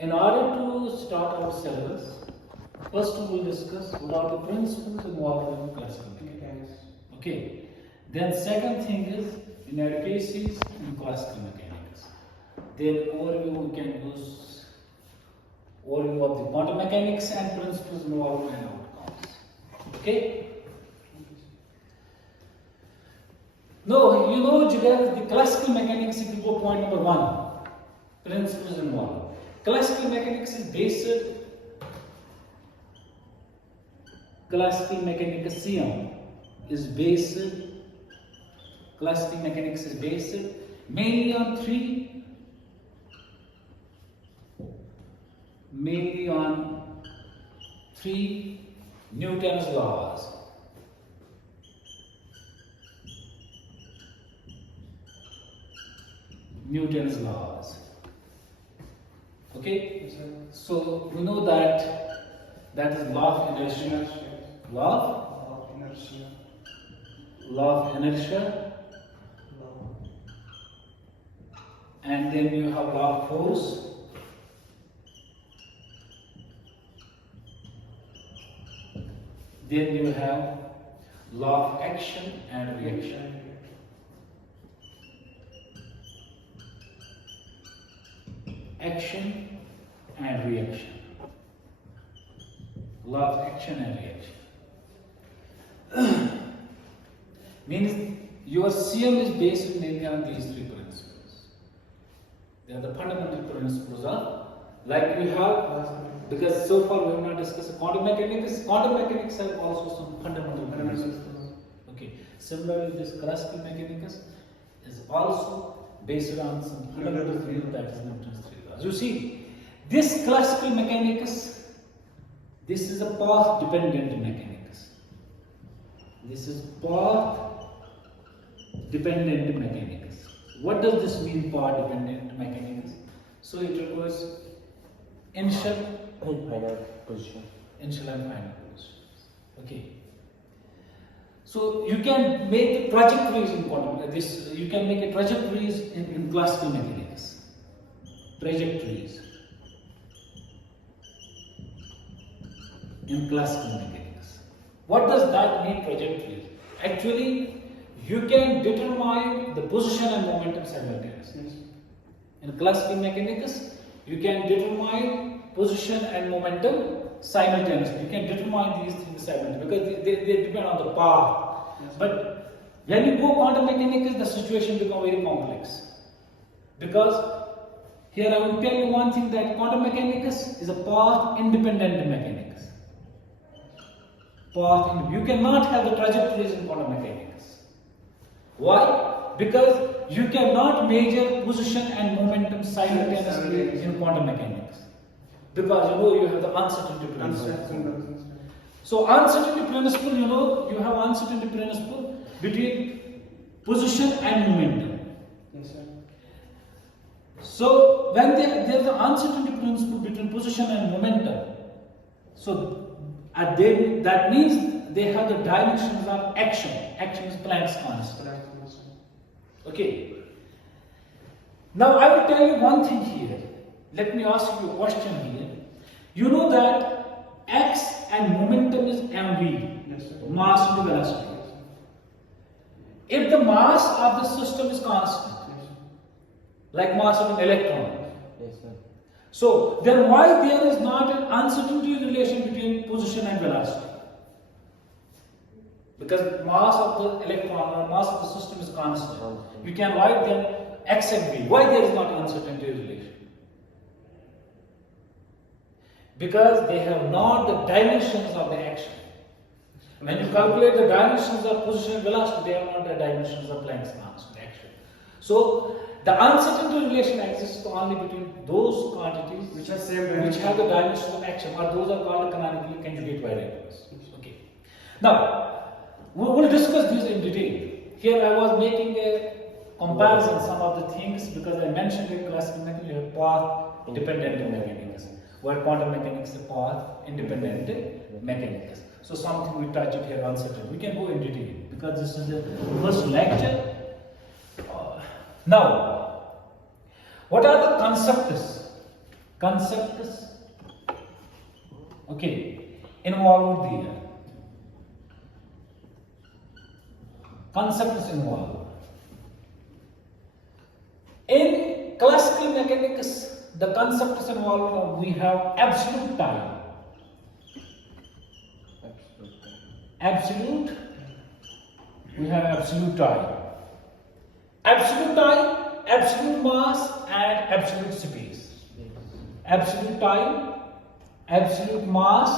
In order to start our syllabus, first we will discuss what are the principles involved in classical mechanics. Okay. Then second thing is inadequacies in classical mechanics. Then overview we can use overview of the quantum mechanics and principles involved and outcomes. Okay. Now, you know, the classical mechanics, if you go point number 1, principles involved. Classical mechanics is based, classical mechanics is based mainly on three Newton's laws. Okay, so we know that is law of inertia, and then you have law of force, then you have law of action and reaction. Action and reaction. Law of action and reaction. Means your CM is based mainly on these three principles. They are the fundamental principles of, like we have, because so far we have not discussed quantum mechanics. Quantum mechanics have also some fundamental principles. Okay. Similarly, this classical mechanics is also based on some fundamental principles, that is Newton's three laws. You see, this classical mechanics, this is a path dependent mechanics. What does this mean, path dependent mechanics? So it requires initial and final position. Okay. So you can make trajectories in quantum. You can make trajectories in classical mechanics. Trajectories in classical mechanics. What does that mean, trajectories? Actually, you can determine the position and momentum simultaneously. In classical mechanics, you can determine position and momentum simultaneously. You can determine these things simultaneously because they depend on the path. But when you go quantum mechanics, the situation becomes very complex. Because here I will tell you one thing, that quantum mechanics is a path independent mechanics. You cannot have the trajectories in quantum mechanics. Why? Because you cannot measure position and momentum simultaneously in quantum mechanics. Because you have the uncertainty principle. So uncertainty principle, you have uncertainty principle between position and momentum. Yes, sir. So when there is an uncertainty principle between position and momentum, so that means they have the dimensions of action. Action is Planck's constant. Okay. Now I will tell you one thing here. Let me ask you a question here. You know that x and momentum is mv, yes, mass into velocity. If the mass of the system is constant, yes, like mass of an electron, yes, sir. So then why there is not an uncertainty relation between position and velocity? Because mass of the electron or mass of the system is constant. You can write them x and v. Why there is not uncertainty relation? Because they have not the dimensions of the action. When you calculate the dimensions of position and velocity, they have not the dimensions of Planck's constant action. So the uncertainty relation exists only between those quantities which have the dimensions of action, or those are called canonically conjugate variables. Okay. Now we will discuss this in detail. Here I was making a comparison some of the things because I mentioned in classical mechanics you have path dependent mechanics, while quantum mechanics is path independent mechanics. So something we touch it here uncertain. We can go in detail because this is the first lecture. Now, what are the concepts concepts, okay, involved there. Concepts involved. In classical mechanics, the concepts involved we have absolute time. Absolute, we have absolute time. Absolute time, absolute mass, and absolute space. Absolute time, absolute mass,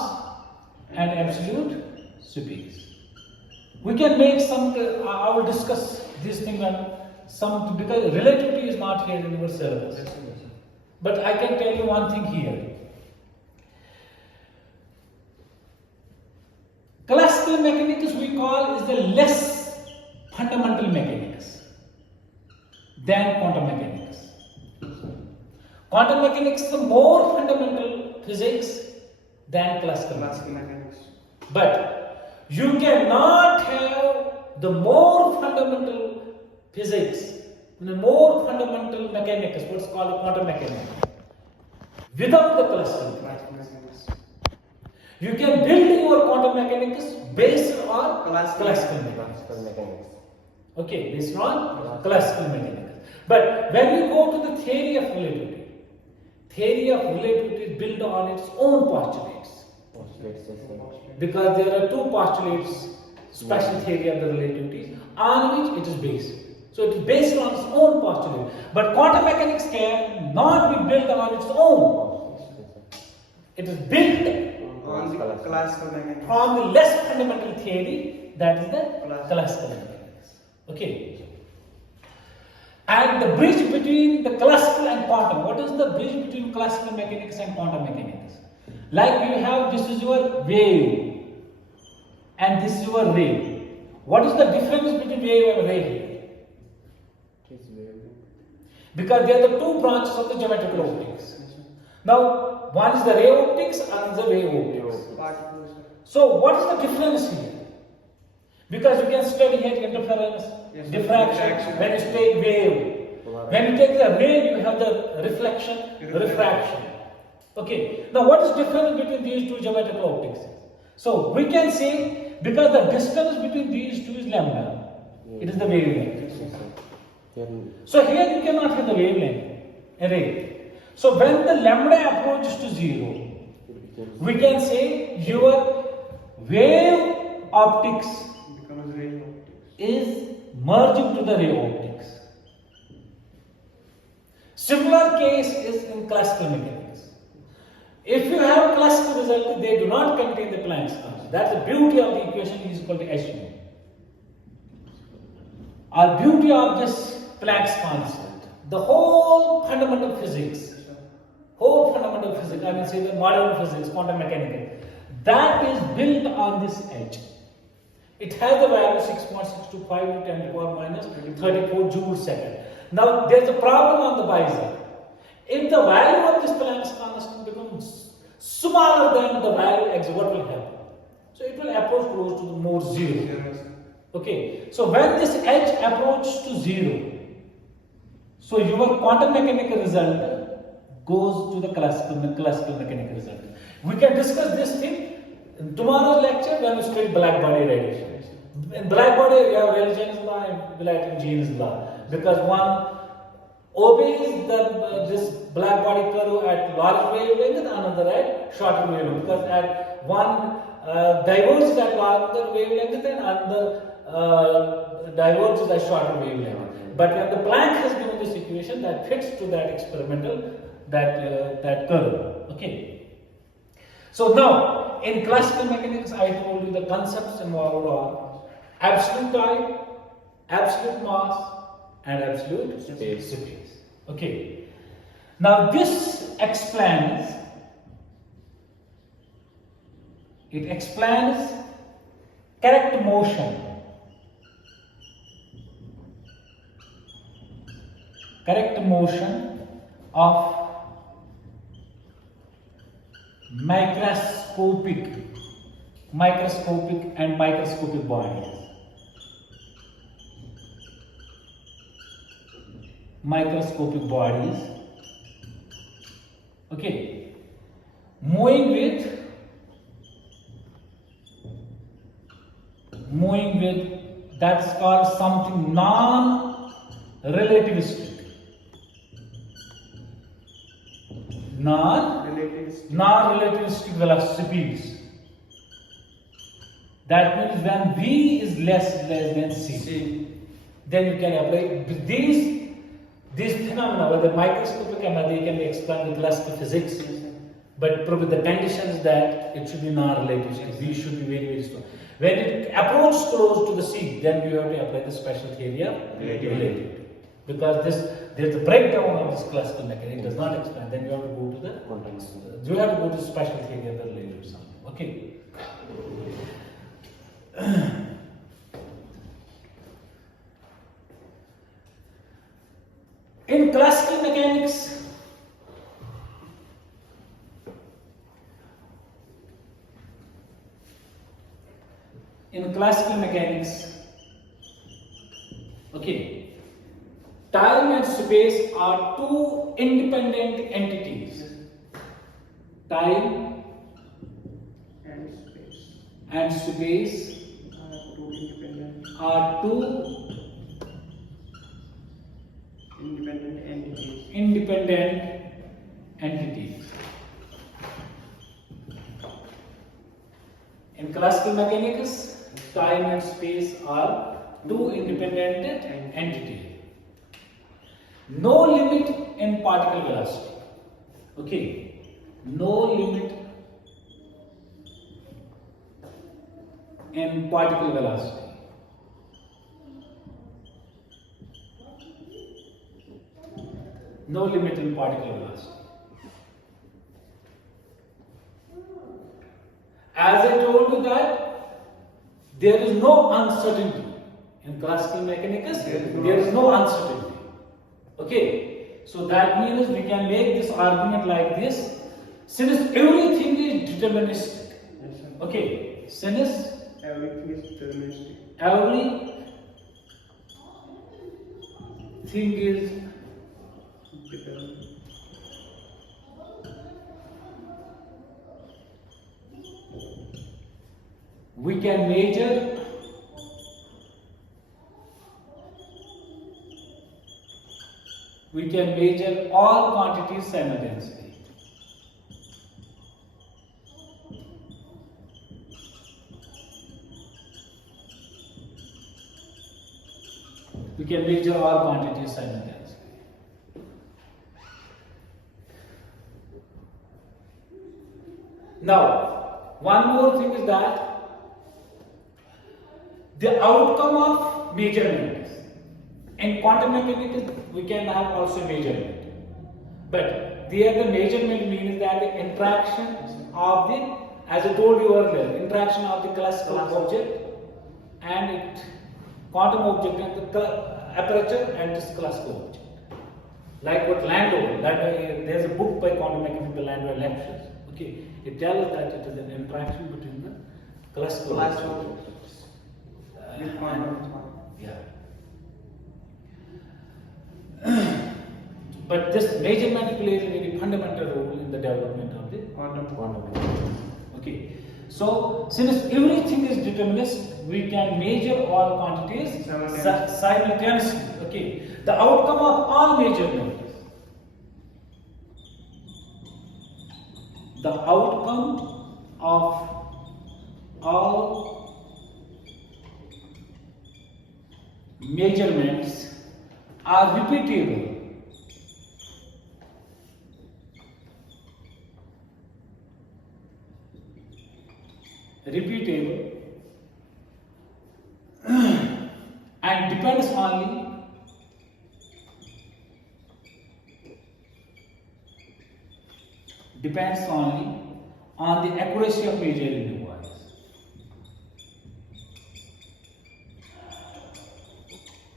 and absolute space. We can make some, I will discuss this thing when some, because relativity is not here in our syllabus. But I can tell you one thing here. Classical mechanics we call is the less fundamental mechanics than quantum mechanics. Quantum mechanics is the more fundamental physics than classical mechanics. But you cannot have the more fundamental physics, the more fundamental mechanics, what's called quantum mechanics, without the classical mechanics. You can build your quantum mechanics based on classical mechanics. Okay, based on classical mechanics. But when you go to the theory of relativity is built on its own postulates. Because there are two postulates, special theory of the relativity, on which it is based. So it is based on its own postulate. But quantum mechanics can not be built on its own. It is built on the classical mechanics. From the less fundamental theory, that is the classical mechanics. Okay. And the bridge between the classical and quantum. What is the bridge between classical mechanics and quantum mechanics? Like you have, this is your wave, and this is your ray. What is the difference between wave and ray here? Because they are the two branches of the geometrical optics. Now, one is the ray optics and the wave optics. So, what is the difference here? Because you can study here interference, diffraction, when you take wave. When you take the wave, you have the reflection, refraction. Okay. Now, what is difference between these two geometrical optics? So, we can say, because the distance between these two is lambda, it is the wavelength. So, here you cannot have the wavelength, array. So, when the lambda approaches to 0, we can say your wave optics is merging to the ray optics. Similar case is in classical mechanics. If you have classical result, they do not contain the Planck's constant. That's the beauty of the equation is equal to h nu. Our beauty of this Planck's constant, the whole fundamental physics, I mean say the modern physics, quantum mechanics, that is built on this h. It has the value 6.625 to 10 to the power minus 34 joules second. Now there is a problem on the bias. If the value of this Planck's constant becomes smaller than the value x, what will happen? So it will approach close to the more 0. Okay. So when this h approaches to 0, so your quantum mechanical result goes to the classical mechanical result. We can discuss this thing in tomorrow's lecture when we study black body radiation. In black body, you have Rayleigh's law and Wilhelm's law, because one obeys this black body curve at large wavelength, another at shorter wavelength. Because at one diverges at larger wavelength and another diverges at shorter wavelength. But when the Planck has given this equation that fits to that experimental that curve. Okay. So now in classical mechanics, I told you the concepts involved are absolute time, absolute mass, and absolute space. Okay. Now this explains. It explains correct motion. Correct motion of microscopic and microscopic bodies. Microscopic bodies Okay, moving with, that's called something non-relativistic. Non-relativistic velocity speeds. That means when V is less than C, then you can apply these phenomena, whether microscopic or not, they can be explained with classical physics. But probably the condition is that it should be non-relativistic. V should be very, very strong. When it approaches close to the C, then you have to apply the special theory of relativity. Because there's a breakdown of this classical mechanics. It does not explain. Then you have to go to the special theory of the relativism. Okay. In classical mechanics, okay, time and space are two independent entities. Time and space are two independent entities. In classical mechanics, time and space are two independent entities. No limit in particle velocity. Okay, no limit in particle velocity. No limit in particle velocity. As I told you that there is no uncertainty in classical mechanics. There is no uncertainty. Okay, so that means we can make this argument like this: since everything is deterministic. Okay, since everything is deterministic. Everything is we can measure all quantities simultaneously. We can measure all quantities simultaneously. Now, one more thing is that the outcome of measurement. In quantum mechanics, we can have also measurement. But there the measurement means that the interaction of the, as I told you earlier, interaction of the classical object and quantum object and the aperture and this classical object. Like what Landau, there's a book by quantum mechanics by Landau and Lectures. Okay, it tells that it is an interaction between the classical object. Yeah. But this measurement plays a very fundamental role in the development of the quantum. Okay. So, since everything is deterministic, we can measure all quantities simultaneously. Okay. The outcome of all measurement. The outcome of all measurements are repeatable. And depends only on the accuracy of measuring device.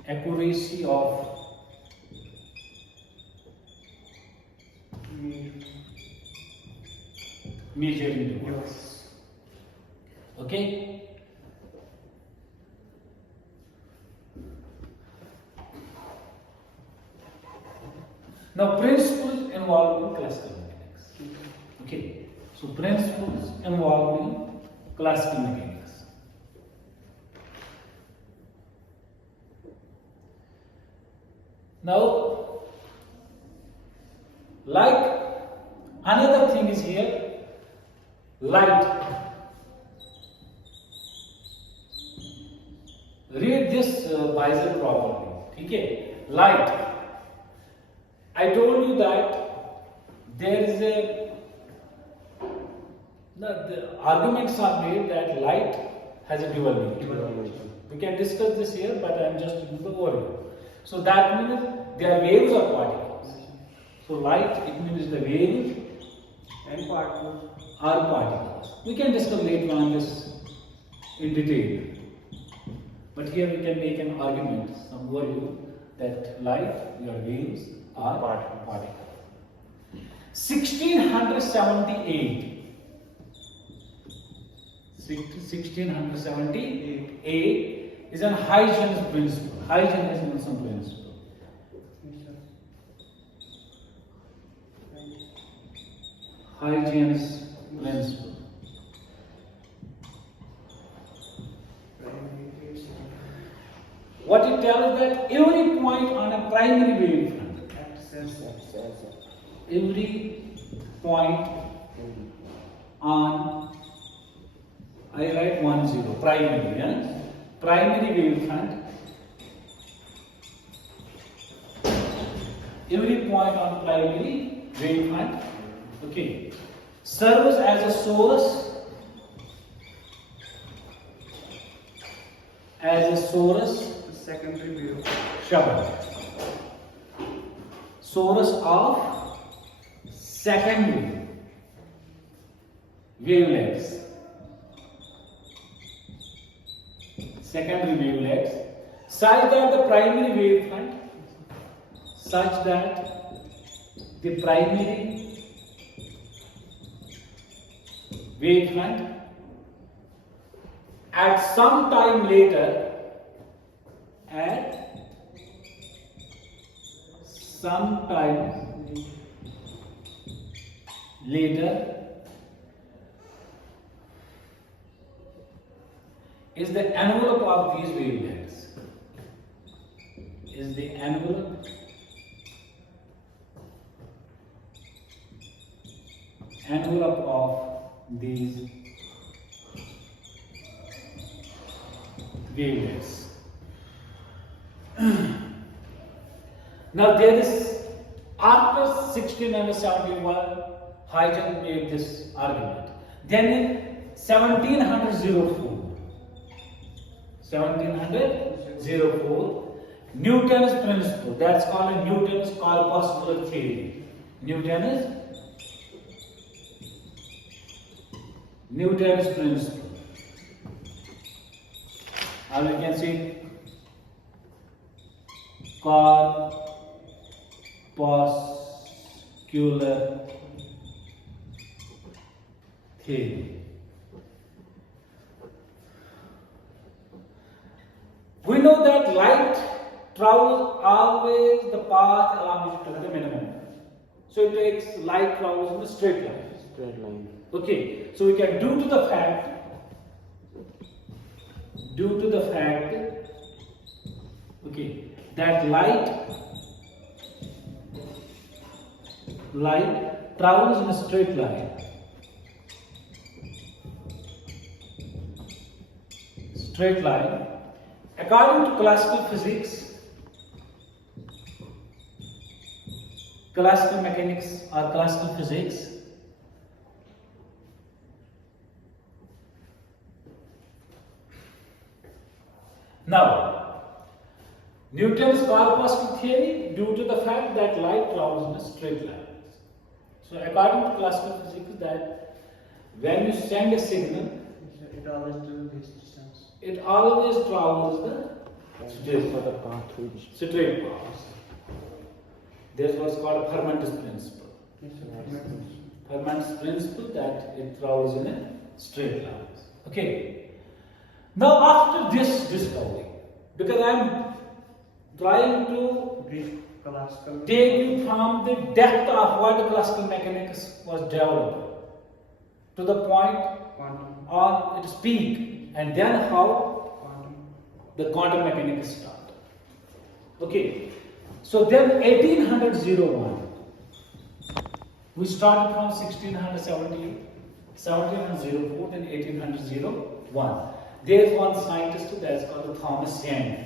Accuracy of measuring device. Okay. Now, principles involved in classical mechanics. So principles involved in classical mechanics. Now, like another thing is here, light. Read this Bible properly. Okay, light. I told you that there is a the arguments are made that light has a dual meaning. We can discuss this here, but I am just giving the overview. So that means they are waves or particles. So light, it means the wave And particles. or particles. We can discuss later on this in detail. But here we can make an argument, some overview, that light, your waves are particles. 1678. 1678 is an hygienist principle. Hygienism principle. Hygienist principle. What it tells that every point on a primary wavefront, every point on, I write 10, primary, yes? Primary wavefront, every point on primary wavefront, okay, serves as a source, Secondary wave. Source of secondary wavelets. Secondary wavelets, such that the primary wavefront, at some time later, is the envelope of these wavelets. Is the envelope of these wavelets. Now there is, after 1671, Huygens made this argument. Then in 1704, Newton's principle, that's called a Newton's corpuscular theory. Newton's principle. As you can see, corpuscular theory. We know that light travels always the path along which it is the minimum. So it takes light travels in a straight line. Okay, so we can due to the fact that light travels in a straight line. According to classical physics, classical mechanics or classical physics, now Newton's corpuscular theory, due to the fact that light travels in a straight line. So according to classical physics, that when you send a signal, It always does this distance. it always travels the straight path. This was called Fermat's principle. Fermat's principle, that it travels in a straight line. Okay. Now after this discovery, because I am trying to Classical. take you from the depth of what classical mechanics was developed. to the point Quantum. on its peak, and then how Quantum. the quantum mechanics start. Okay, so then 1801, we started from 1678, 1704, then 1801. There is one scientist that is called Thomas Young.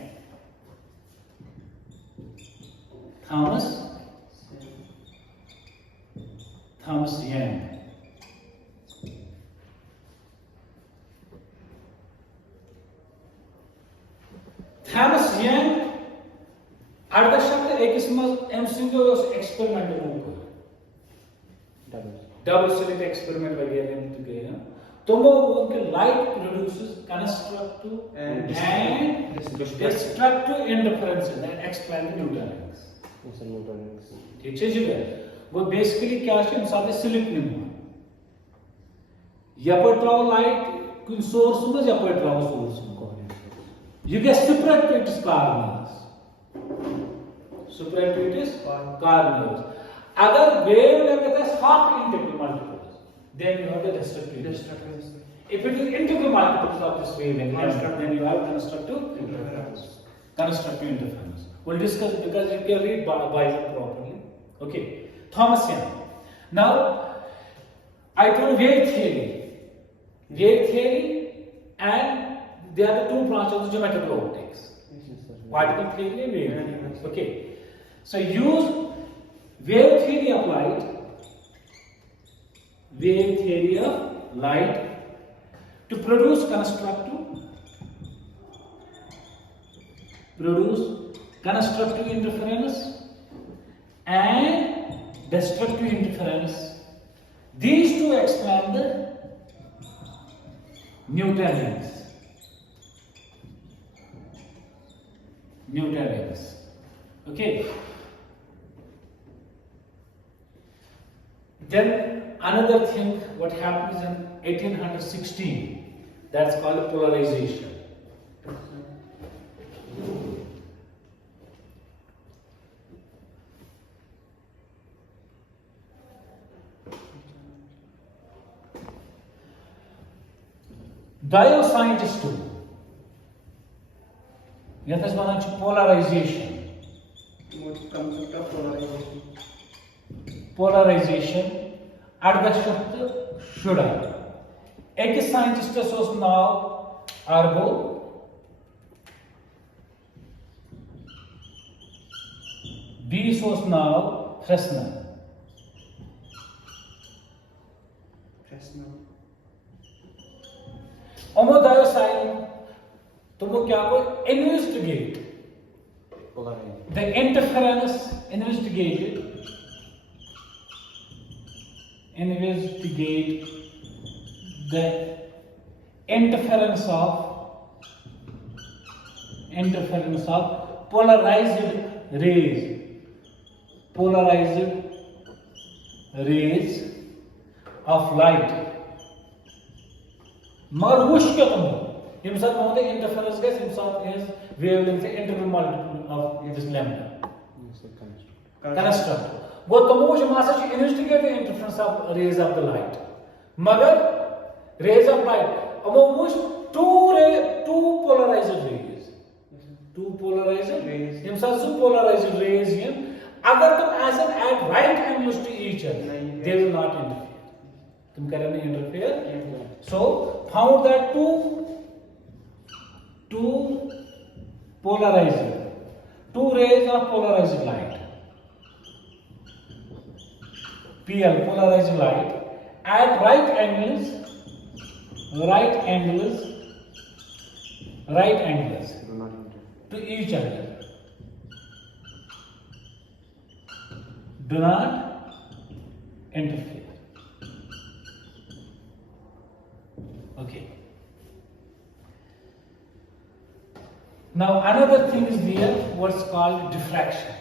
Thomas Young. Thomas Young, Ardashakta Ekismas MCO experiment double slit experiment वगैरह तो वो उनके light produces constructive and destructive interferences that explain the Newton rings. ठीक है जी वो basically क्या है इंसान स्लिप नहीं हुआ यपर ट्राउ लाइट कुछ सोर्स में यपर ट्राउ सोर्स में you get superactivities corners. Superactivities corners. Agar wavelength is half integral multiples, then you have the destructive. If it is integral multiples of this wavelength, then you have constructive interference. We'll discuss it because you can read Bison properly. Okay. Thomas Young. Now, I told wave theory. Wave theory and there are the two branches of the geometrical optics. Particle theory and wave theory. Okay. So use wave theory of light to produce constructive interference and destructive interference. These two explain the Newton rings. Okay. Then another thing, what happens in 1816, that's called polarization. Bioscientists too. Yet is one polarization. What concept of polarization? Polarization. Ardashakta Shuda. Ek scientist was now Argo. B was now Fresnel. Omodiosign. तुम क्या को investigate the interference, investigate the interference of polarized rays of light. मगर मुश्किल Himself on the interference gas himself is wavelength integral multiple of this lambda. Construct. What the motion mass investigate the interference of rays of the light. Magar rays of light. Two polarized rays. Two polarized rays. Himself two polarized rays here. Agar tum as at right angles to each other, they will not interfere. Tum karne interfere. So found that two rays of polarized light, PL polarized light at right angles to each other do not interfere. Okay. Now another thing is there, what's called diffraction.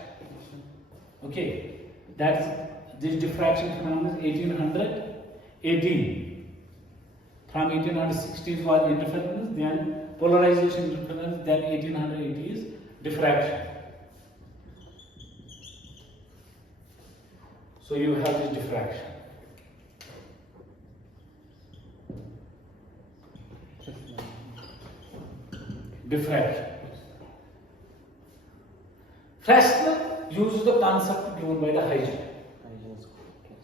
Okay, this diffraction phenomenon is 1818. From 1816 was interference, then polarization interference, then 1880 is diffraction. So you have this diffraction. diffraction. Fresnel uses the concept given by the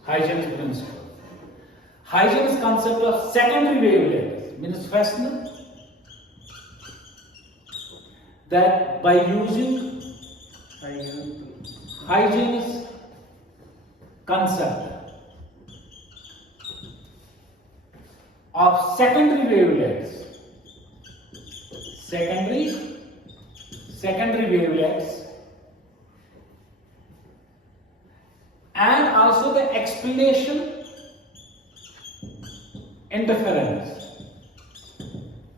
Huygens principle. Huygens concept of secondary wavelengths means Fresnel that by using Huygens concept of secondary wavelengths, secondary wavelengths, and also the explanation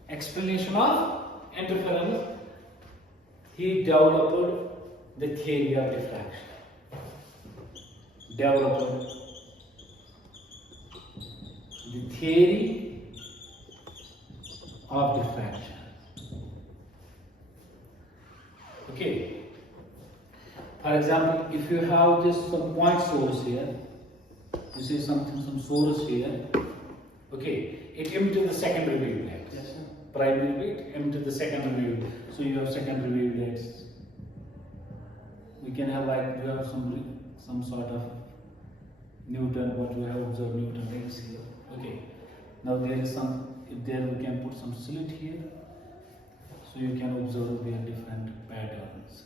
explanation of interference, he developed the theory of diffraction. Developed the theory of diffraction. Okay. For example, if you have this some point source here, you see some source here. Okay, it emits the secondary wavelength. Yes, sir. Primary wave emits the secondary wavelength. So you have secondary wavelengths. We can have like you have some sort of Newton, what we have observed Newton rays here. Okay. Now there is some, if there we can put some slit here. So you can observe their different patterns.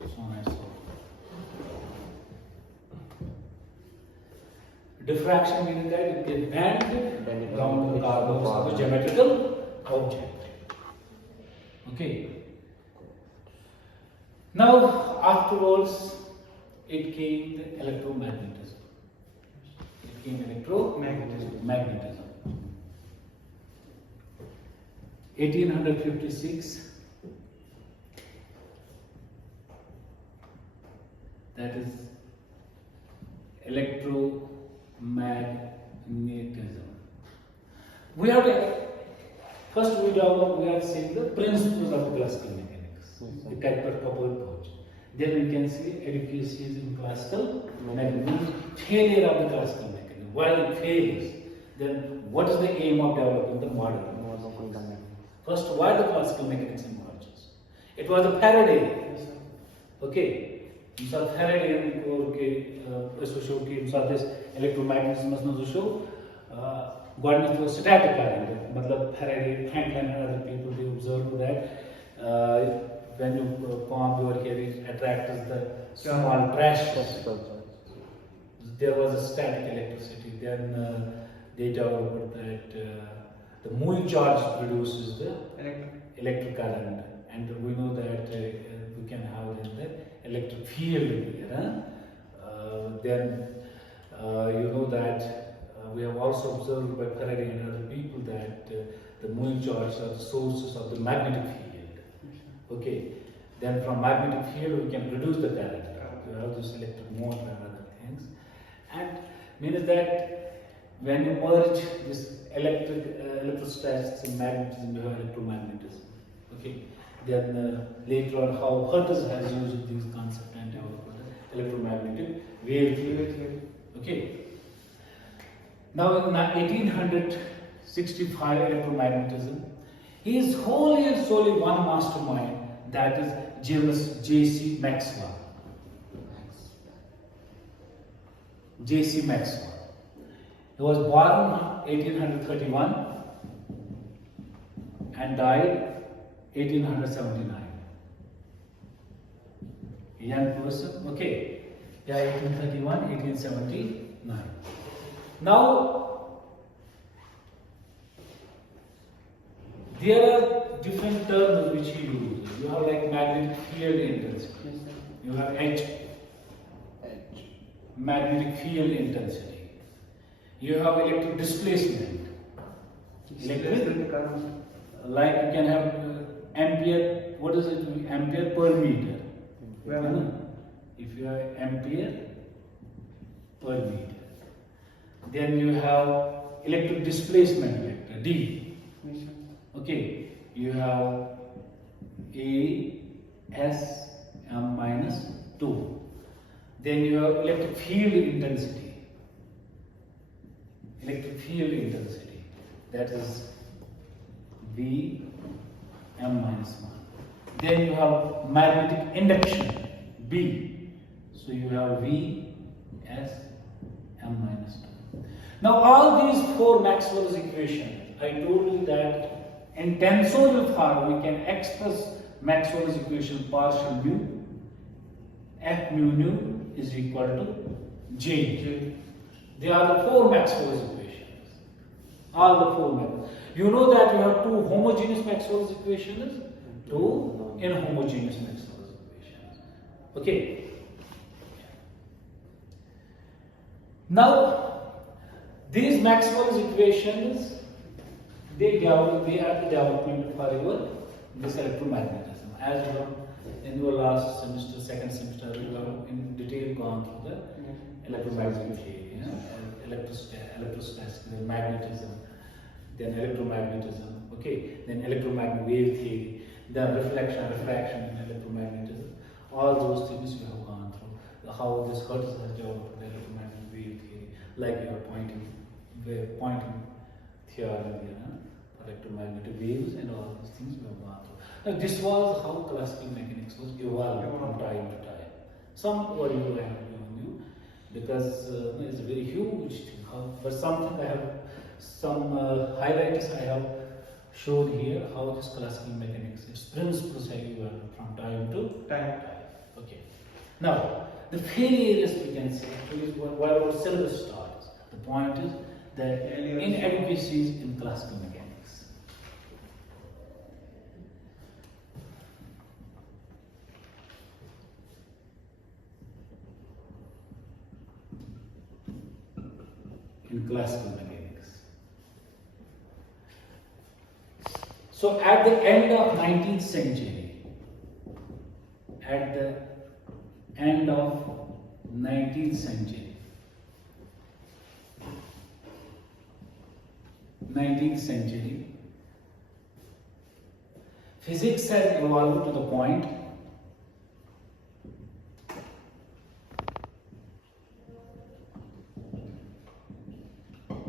So on and so forth. Diffraction meaning that it can bend down the corners of the geometrical object. Okay. Now, afterwards, it came the electromagnetism. It came electromagnetism. 1856. That is electromagnetism. We have to first we are seeing the principles of classical mechanics, the couple approach. Then we can see inadequacies in classical mechanics, failure of the classical mechanics. While it fails, then what is the aim of developing the modern mechanics? First, why the classical mechanics emerges? It was a Faraday. Okay. Faraday this electromagnetism government was static current. Faraday, Franklin and other people, they observed that when you pump your carriage attracts the small pressure. There was a static electricity. Then they developed that the moving charge produces the electric current, and we know that we can have then the electric field here. Then you know that we have also observed by Faraday and other people that the moving charges are the sources of the magnetic field. Okay. Then from magnetic field we can produce the current. You have this electric motor and other things. And means that when you merge this electrostatics and magnetism, you have electromagnetism. Okay. Then later on, how Hertz has used these concepts and developed the electromagnetic wave theory. Okay. Now in 1865 electromagnetism, he is wholly and solely one mastermind, that is James J.C. Maxwell. J.C. Maxwell. He was born 1831 and died 1879. A young person, okay. Yeah, 1831, 1879. Now, there are different terms which he uses. You have like magnetic field intensity. You have H. Magnetic field intensity. You have electric displacement. Electric, like you can have ampere. What is it? Ampere per meter. If you have ampere per meter. Then you have electric displacement vector, D. Okay, you have A, S, M minus 2. Then you have electric field intensity. Electric field intensity. That is V m minus 1. Then you have magnetic induction B. So you have V S m minus 2. Now all these four Maxwell's equations, I told you that in tensorial form we can express Maxwell's equation partial mu F mu nu is equal to J. They are the four Maxwell's equations. All the four Maxwell's. You know that you have two homogeneous Maxwell's equations, two inhomogeneous Maxwell's equations. Okay. Now, these Maxwell's equations, they are the development for your this electromagnetism. As you have in your last semester, second semester, you have in detail gone through the electromagnetic theory, electrostatics, magnetism, then electromagnetism, okay, then electromagnetic wave theory, then reflection, refraction, and electromagnetism. All those things we have gone through. How this Hertz has developed the electromagnetic wave theory, like your pointing theorem, electromagnetic waves, and all these things we have gone through. Now, this was how classical mechanics was evolved from time to time. Some were you have given you because it's a very huge thing. But something I have some highlights I have showed here how this classical mechanics, its principles have evolved from time to time. Okay. Now, the failures we can say is where our syllabus starts. The point is that inadequacies in classical mechanics. In classical mechanics. So at the end of 19th century, at the end of 19th century, 19th century, physics has evolved to the point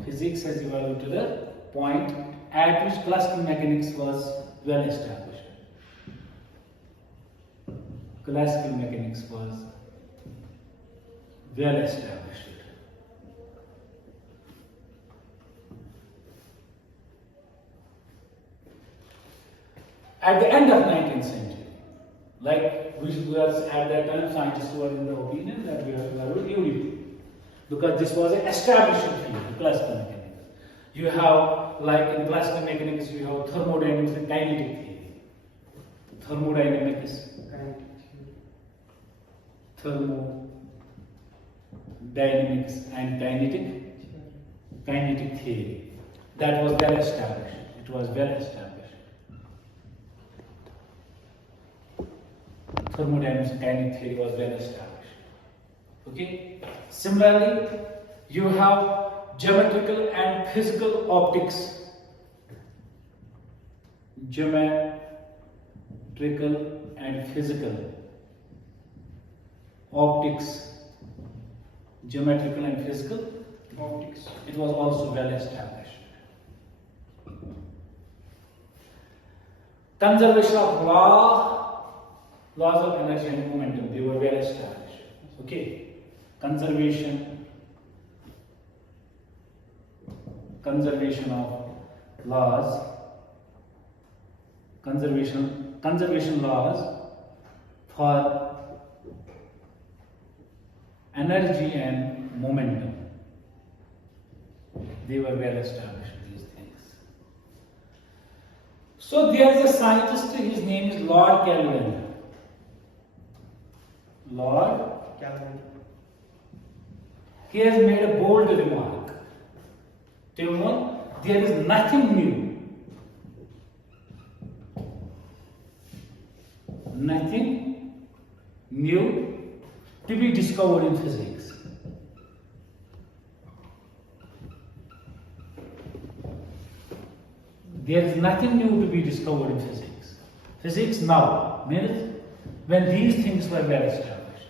physics has evolved to the point at which classical mechanics was well established. Classical mechanics was well established. At the end of 19th century, like we was at that time, scientists were in the opinion that we are unique. Because this was an established field, classical mechanics. You have, like in classical mechanics, you have thermodynamics and kinetic theory. Thermodynamics and kinetic theory. That was well established. It was well established. Thermodynamics and kinetic theory was well established. Okay. Similarly, you have geometrical and physical optics. Geometrical and physical optics. Geometrical and physical optics. It was also well established. Conservation of laws of energy and momentum. They were well established. Okay. Conservation of laws, conservation laws for energy and momentum. They were well established, these things. So there is a scientist, his name is Lord Kelvin. Lord Kelvin. He has made a bold remark. There is nothing new. Nothing new to be discovered in physics. There is nothing new to be discovered in physics. Physics now means when these things were well established.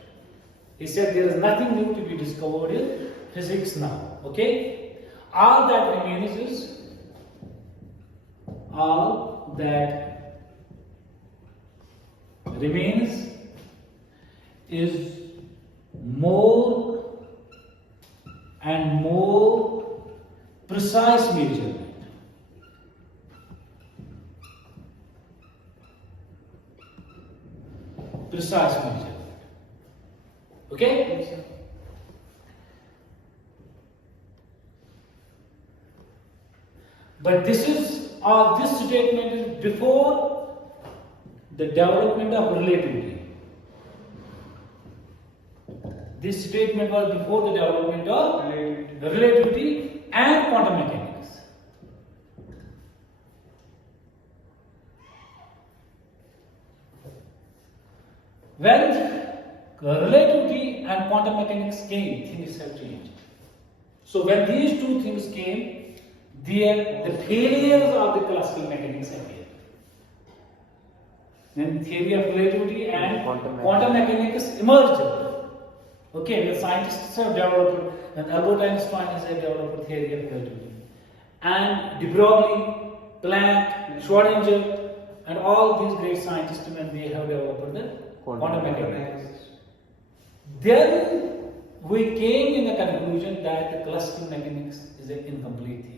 He said there is nothing new to be discovered in physics now. Okay? All that remains is all that remains is more and more precise measurement. Precise measurement. Okay? Yes, sir. But this statement is before the development of relativity. This statement was before the development of relativity and quantum mechanics. When relativity and quantum mechanics came, things have changed. So when these two things came, the failures of the classical mechanics appeared. Then theory of relativity and quantum mechanics emerged. Okay, the scientists have developed, and Albert Einstein has developed theory of relativity. And de Broglie, Planck, Schrödinger, and all these great scientists, when they have developed the quantum mechanics. Then we came in the conclusion that the classical mechanics is an incomplete theory.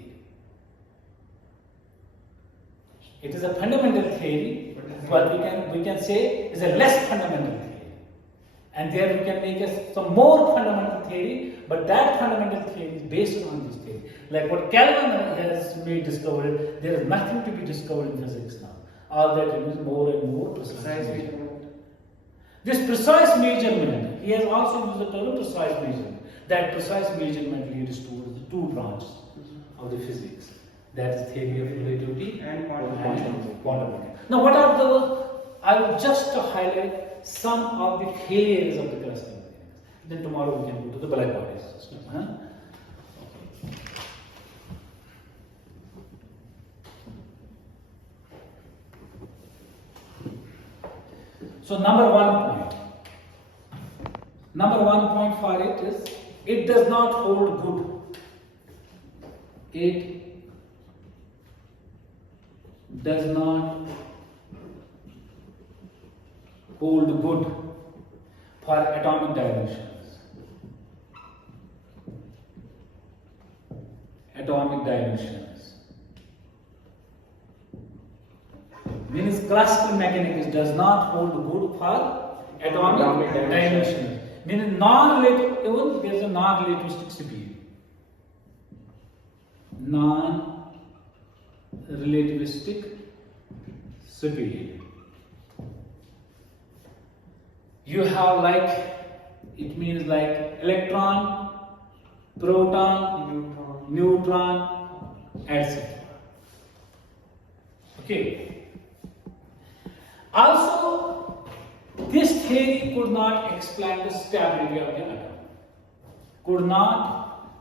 It is a fundamental theory, but we can say it's a less fundamental theory. And there we can make some more fundamental theory, but that fundamental theory is based on this theory. Like what Kelvin has made discovered, there is nothing to be discovered in physics now. All that is more and more precise measurement. This precise measurement, he has also used the term precise measurement. That precise measurement leads to the two branches of the physics. That is theory of relativity And quantum mechanics. Now, what are those? I will just highlight some of the failures of the classical mechanics. Then tomorrow we can go to the black body system. Huh? So number one point for it is, it does not hold good. It does not hold good for atomic dimensions. Atomic dimensions. Means classical mechanics does not hold good for atomic dimensions. Meaning non-relative, even there is a non-relativistic speed. Non-relativistic speed. You have it means like electron, proton, neutron, etc. Okay. Also, this theory could not explain the stability of the atom.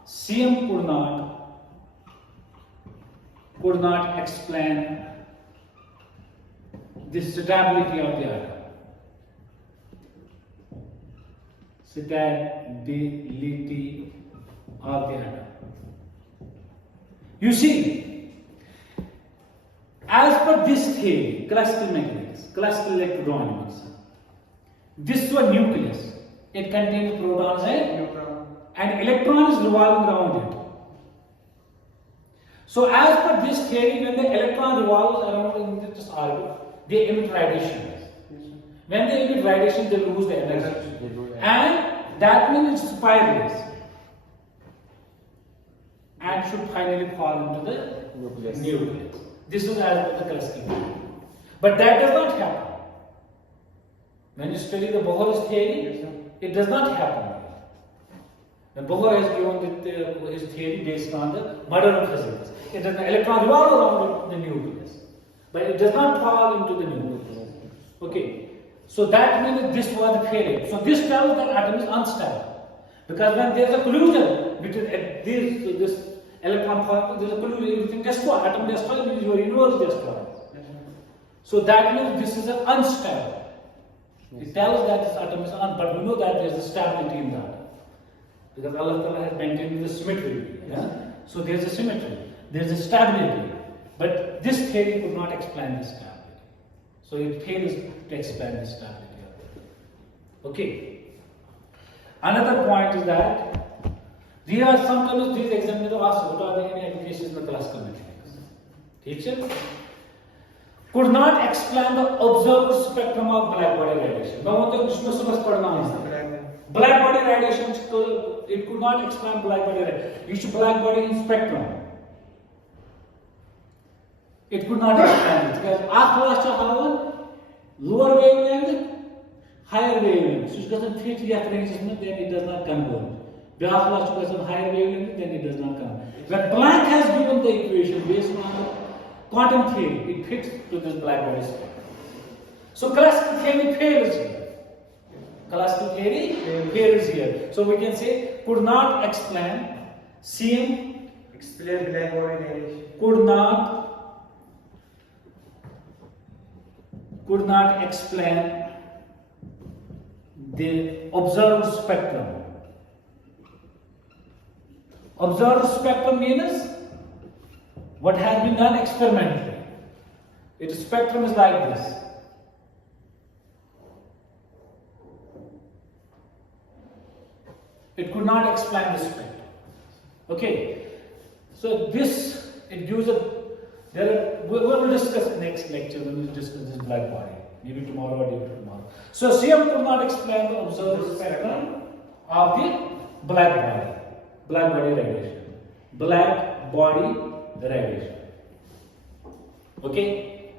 CM could not explain the stability of the atom. Stability of the atom. You see, as per this theory, classical mechanics, classical electrodynamics, this was nucleus. It contains protons and electron is revolving around it. So, as per this theory, when the electron revolves around in this orbit, they emit radiation. When they emit radiation, they lose the energy. And that means it's spirals. And should finally fall into the nucleus. This is as per the classical theory. But that does not happen. When you study the Bohr's theory, it does not happen. When Bohr has given his theory based on the modern physics, it does not electron revolve around the nucleus, but it does not fall into the nucleus. Okay, so that means this was the failure. So this tells that atom is unstable, because when there is a collision between this electron particle, there is a collision. Everything destroyed. Atom destroyed means your universe destroyed. So that means this is unstable. It tells that this atom is but we know that there is a stability in the atom. Because Allah Ta'ala has maintained the symmetry. Yeah? So there is a symmetry, there is a stability. But this theory could not explain this stability. So it fails to explain this stability of it. Okay. Another point is that there are sometimes these examiners ask what are the inadequacies in the classical mechanics. Teacher could not explain the observed spectrum of black body radiation. Black body radiation, it could not explain black body radiation. It's black body in spectrum. It could not explain it because lower wavelength, higher wavelength. So it doesn't fit the ranges, then it does not converge. Higher wavelength, then it does not converge. When Planck has given the equation based on the quantum theory, it fits to this black body spectrum. So classical theory fails here. Classical theory fails here. So we can say could not explain CM. Explain black body radiation. Could not explain the observed spectrum. Observed spectrum means what has been done experimentally. Its spectrum is like this. It could not explain the spectrum. Okay. So this it gives a we will discuss next lecture when we discuss this black body. Maybe tomorrow or day after tomorrow. So CM could not explain the observed spectrum of the black body radiation. Black body radiation. Okay.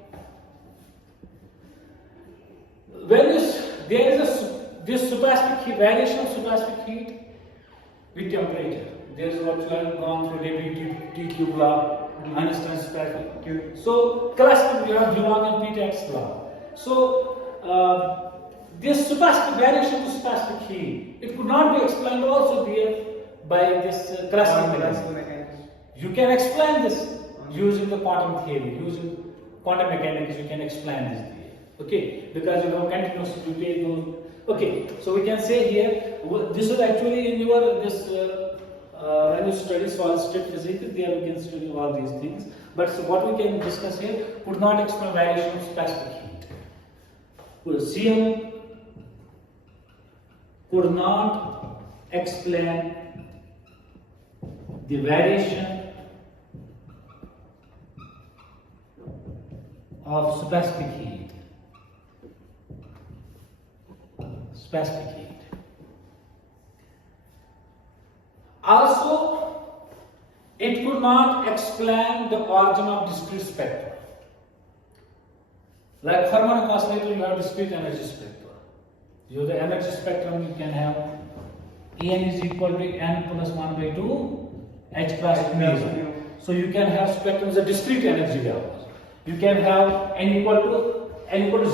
There is this supersonic heat, variation of supersonic heat with temperature. There is what you have gone through TQ law, Einstein supersonic. So classical you have Dulong and Pete's law. So this supersonic variation of supersonic heat, it could not be explained also here by this classical mechanics. You can explain this using the quantum theory, using quantum mechanics. You can explain this theory. Okay, because you have continuously to take those. Okay, so we can say here this is actually in your when you study solid state physics, there we can study all these things. But so what we can discuss here could not explain variation of specific heat. CM could not explain the variation of specific heat. Specific heat. Also, it could not explain the origin of discrete spectra. Like harmonic oscillator, you have discrete energy spectra. You have the energy spectrum, you can have En is equal to n plus 1 by 2 h cross omega. So you can have spectrums of discrete energy levels. You can have n equal to 0,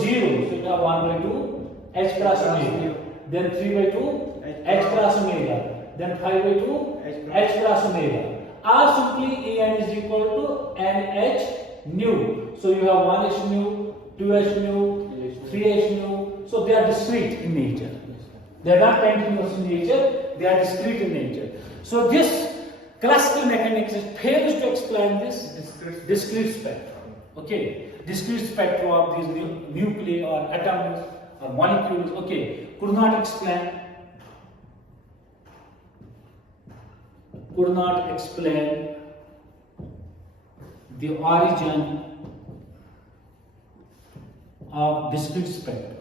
so you have 1 by 2 h cross omega. Then 3 by 2 h cross omega. Then 5 by 2 h cross omega. Or simply En is equal to nh nu. So you have 1h nu, 2h nu, 3h nu. So they are discrete in nature. They are not continuous in nature, they are discrete in nature. So this classical mechanics fails to explain this discrete spectrum. Okay, discrete spectrum of these nuclei or atoms or molecules. Okay, could not explain the origin of discrete spectra.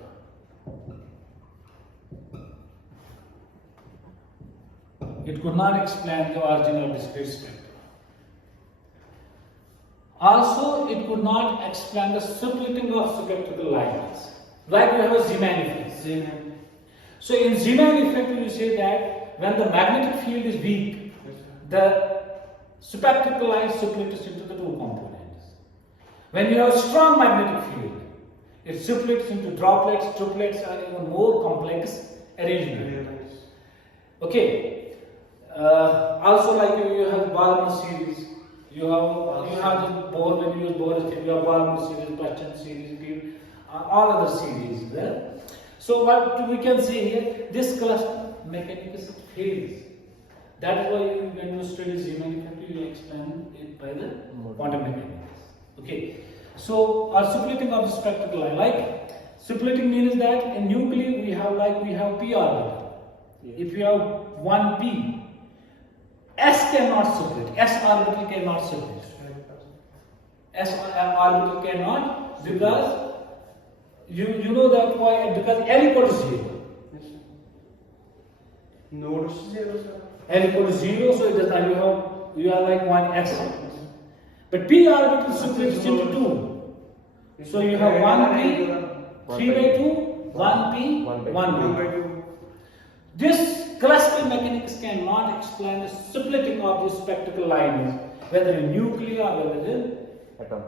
It could not explain the origin of discrete spectra. Also, it could not explain the splitting of symmetrical lines. Like we have a Zeeman effect. So in Zeeman effect, you say that when the magnetic field is weak, the symmetrical line splits into the two components. When you have a strong magnetic field, it splits into droplets, triplets, or even more complex arrangements. Okay. Also, like you have Balmer series, you have the Bohr, when you use Bohr, you have Balmer series, Plaston series, all other series there. So what we can say here, this cluster mechanics fails. That is why when you study Zeeman effect, you explain it by the quantum mechanics. Okay, so our splitting of the spectral line, like splitting means that in nuclei we have p orbital. If you have one p, s cannot split. S orbital cannot split. S orbital cannot, because you know that why, because L equal to 0. Node is 0, sir. L equal to 0, so it does not, you are like one s. But p orbital splits into 2. So you have 1p, 3 by 2, 1p, 1p. This classical mechanics cannot explain the splitting of the spectral lines, whether in nuclei or whether in atom,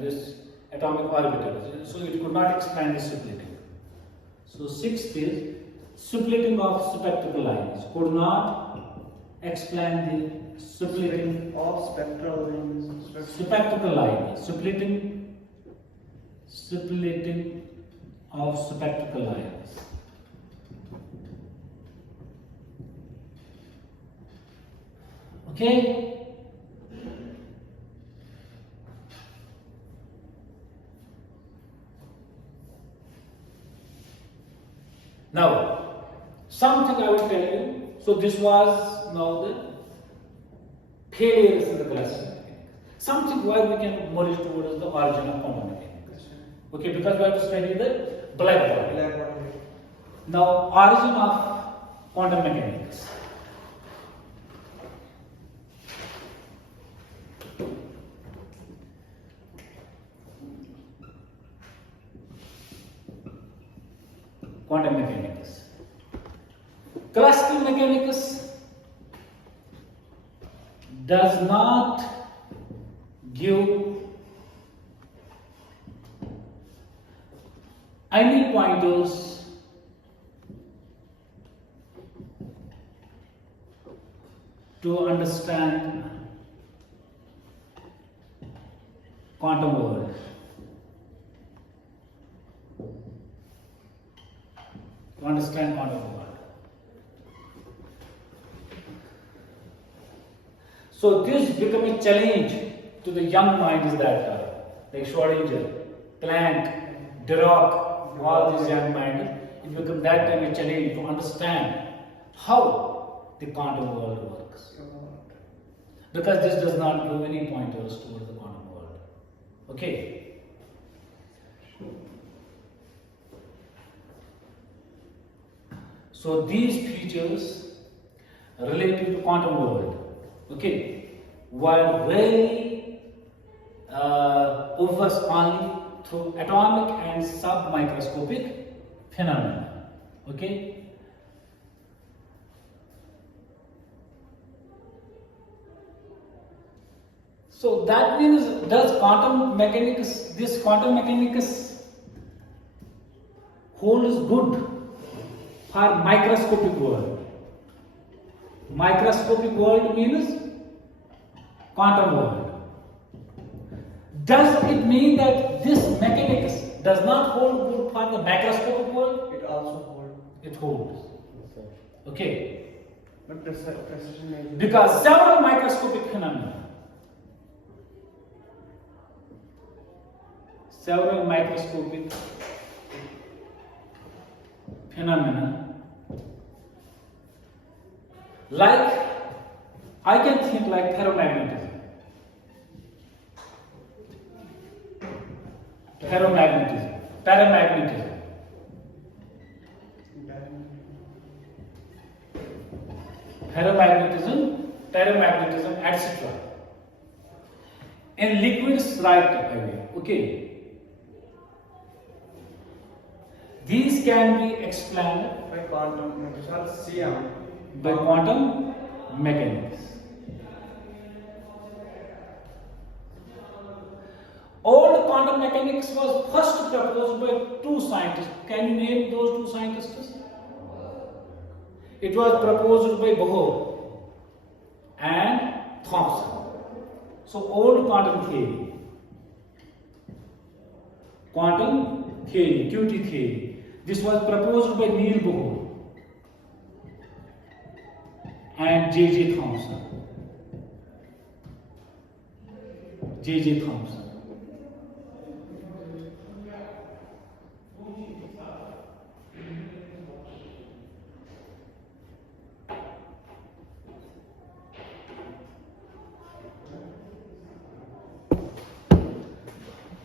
this atomic orbital. So it could not explain the splitting. So sixth is splitting of spectral lines could not explain the splitting Of spectral lines. spectral line, splitting of spectral lines. Okay. Now, something I will tell you. So this was now the failures in the classical mechanics. Something why we can merge towards the origin of quantum mechanics. Okay, because we have to study the black body. Now, origin of quantum mechanics. Quantum mechanics. Classical mechanics does not give any pointers to understand quantum world. To understand quantum world. So this become a challenge to the young minds that are like Schrodinger, Planck, Dirac, all these young minds. It becomes that time a challenge to understand how the quantum world works. Because this does not give any pointers towards the quantum world. Okay. So these features related to quantum world, okay, were very obvious only through atomic and submicroscopic phenomena. Okay. So that means, does quantum mechanics, this quantum mechanics holds good for microscopic world? Microscopic world means quantum world. Does it mean that this mechanics does not hold good for the macroscopic world? It also holds. It holds. Okay. But precision is. Because several microscopic phenomena, like I can think like ferromagnetism. Paramagnetism, etc. In liquids, right away. Okay. These can be explained By quantum mechanics. CM. by quantum mechanics. Old quantum mechanics was first proposed by two scientists. Can you name those two scientists? It was proposed by Bohr and Thomson. So old quantum theory, QT theory. This was proposed by Neil Bohr and J.J. Thomson. J.J. Thomson.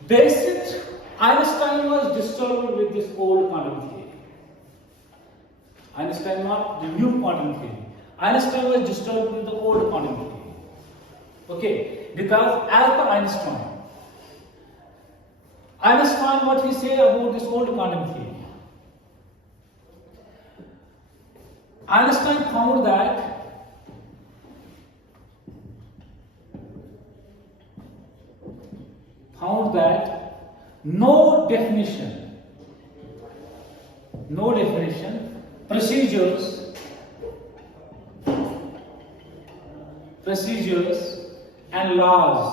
Basic, Einstein was disturbed with this old quantum theory. Einstein not the new quantum theory. Einstein was disturbed with the old quantum theory. Okay, because as per Einstein, what he say about this old quantum theory? Einstein found that no definition, procedures and laws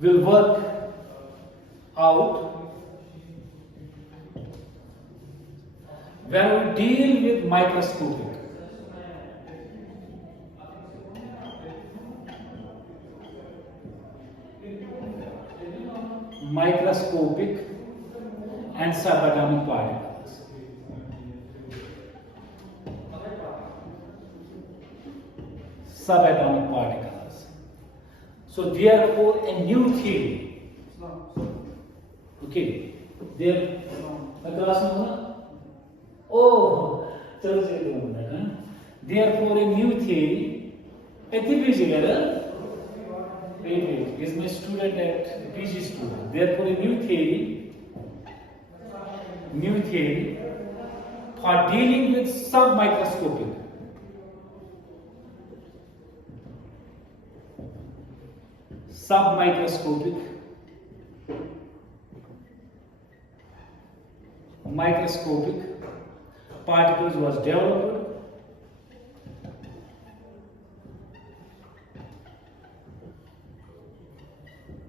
will work out when we deal with microscopic and subatomic particles. So therefore a new theory. Okay. There therefore a new theory. Wait, is my student at PG student. Therefore, a new theory for dealing with submicroscopic microscopic particles was developed.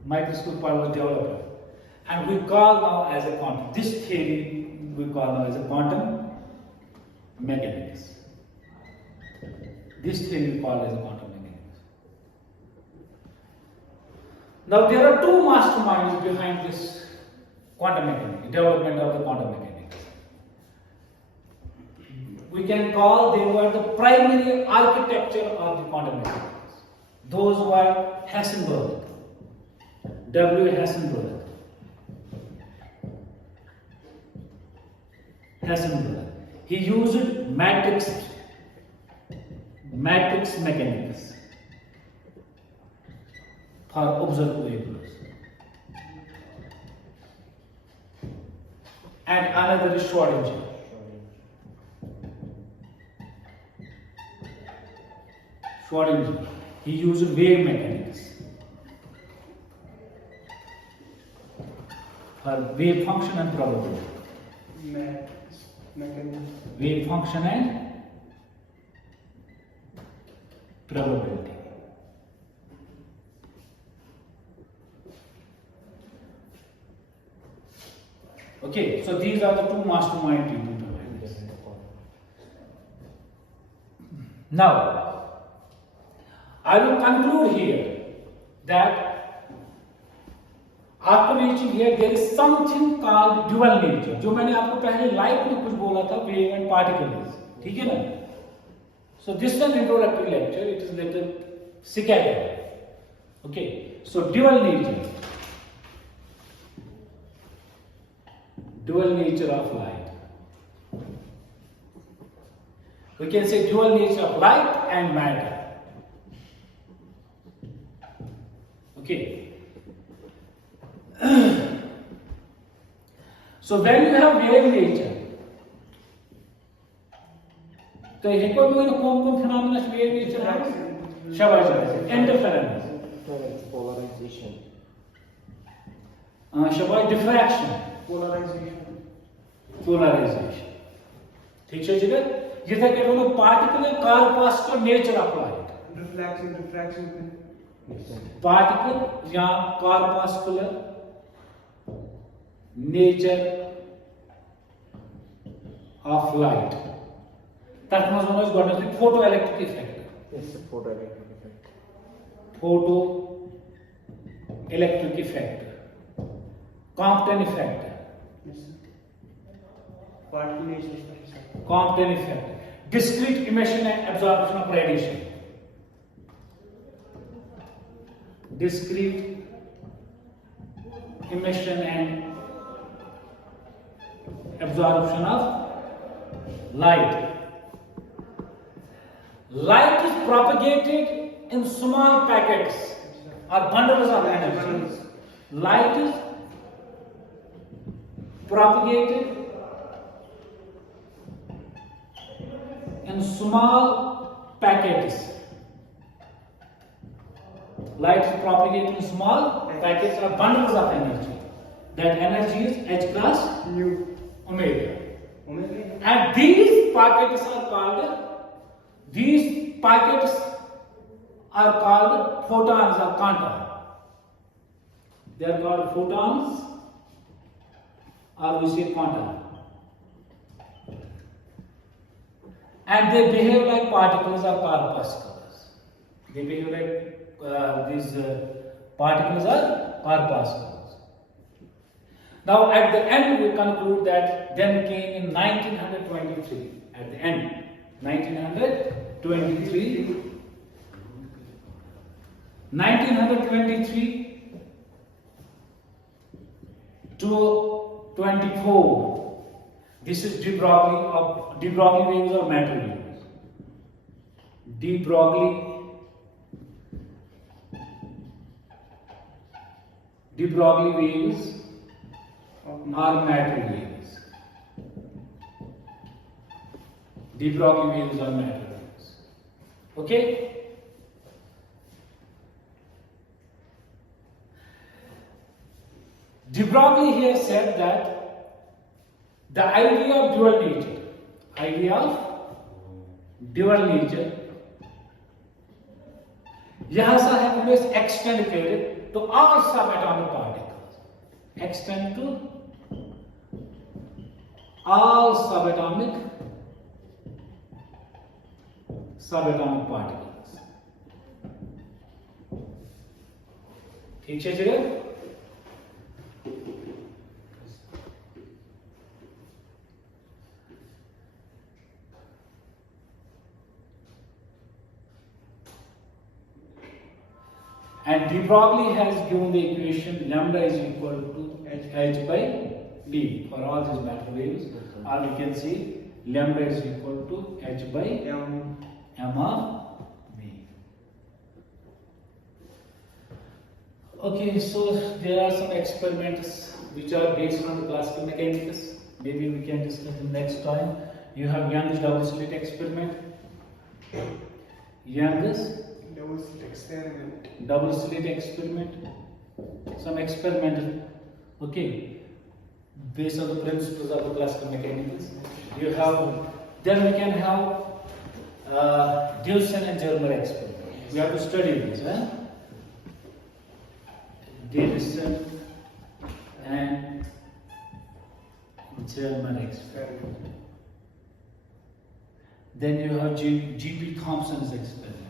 Microscopic part was developed, and we call now as a quantum. This theory we call now as a quantum mechanics. This theory we call as a quantum mechanics. Now there are two masterminds behind this quantum mechanics, development of the quantum mechanics. We can call they were the primary architecture of the quantum mechanics. Those were Heisenberg. W. Heisenberg. He used matrix mechanics for observables. And another is Schrodinger. He used wave mechanics for wave function and probability. Wave function and probability. Okay, so these are the two mastermind people behind this. Now, I will conclude here that after reaching here, there is something called dual nature. जो मैंने आपको पहले life में कुछ बोला था, wave and particles, ठीक है ना? So this is an introductory lecture. It is little scattered. Okay. So dual nature of light. We can say dual nature of light and matter. Okay. So when you have wave nature, तो ये कोई कौन phenomena wave nature है? Interference, polarization, diffraction, polarization. ठीक है जिगर? ये था कि वो particle corpuscular nature of light. Refraction. Particle या corpuscular nature of light. That was known as photoelectric effect. Yes, the photoelectric effect. Photoelectric effect, Compton effect, Yes, sir. Particulation effect, sir. Compton effect, discrete emission and absorption of radiation, discrete emission and absorption of light. Light is propagated in small packets or bundles of energy. Light is propagated in small packets. Light is propagated in small packets or bundles of energy. That energy is H cross Nu. omega. Omega. And these packets are called photons or quantum. They are called photons or we say quantum. And they behave like particles or corpuscles. They behave like these particles or corpuscles. Now at the end we conclude that then came in 1923. At the end, 1923 to 24. This is de Broglie waves or matter waves. De Broglie waves are matter waves. De Broglie waves are matter waves. Okay? De Broglie here said that the idea of dual nature, यहाँ से हम इस extend करें to all subatomic particles, extend to all subatomic particles. ठीक है चलिए. And de Broglie has given the equation lambda is equal to h by d for all these matter waves, or we can see lambda is equal to h by m of v. Okay, so there are some experiments which are based on the classical mechanics. Maybe we can discuss them next time. You have Young's double slit experiment. Young's double slit experiment, some experimental, okay, based on the principles of the classical mechanics. You have, then we can have Deussen and Germer experiment. We have to study this, Deussen and Germer experiment. Then you have G.P. Thompson's experiment.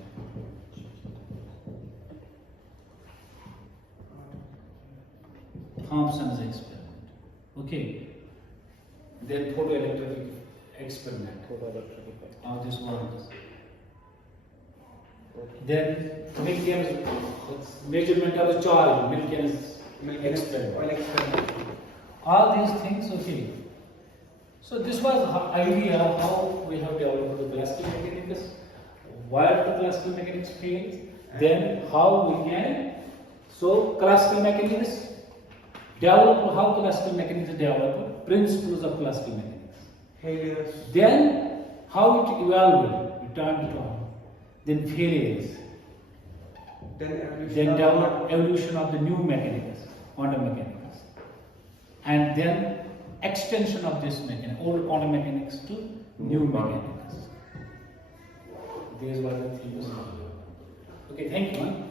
Thompson's experiment. Okay. Then photoelectric experiment. How this works. Then Millikan's measurement of the charge. Millikan's experiment. All these things. Okay. So this was the idea how we have developed the classical mechanics. Why the classical mechanics fails? Then how we can. So classical mechanics. Develop how classical mechanics is developed, principles of classical mechanics. Then how it evolved, return to on. Then failures. Then develop evolution of the new mechanics, quantum mechanics. And then extension of this mechanics, old quantum mechanics to new mechanics. These were the themes. Okay, thank you.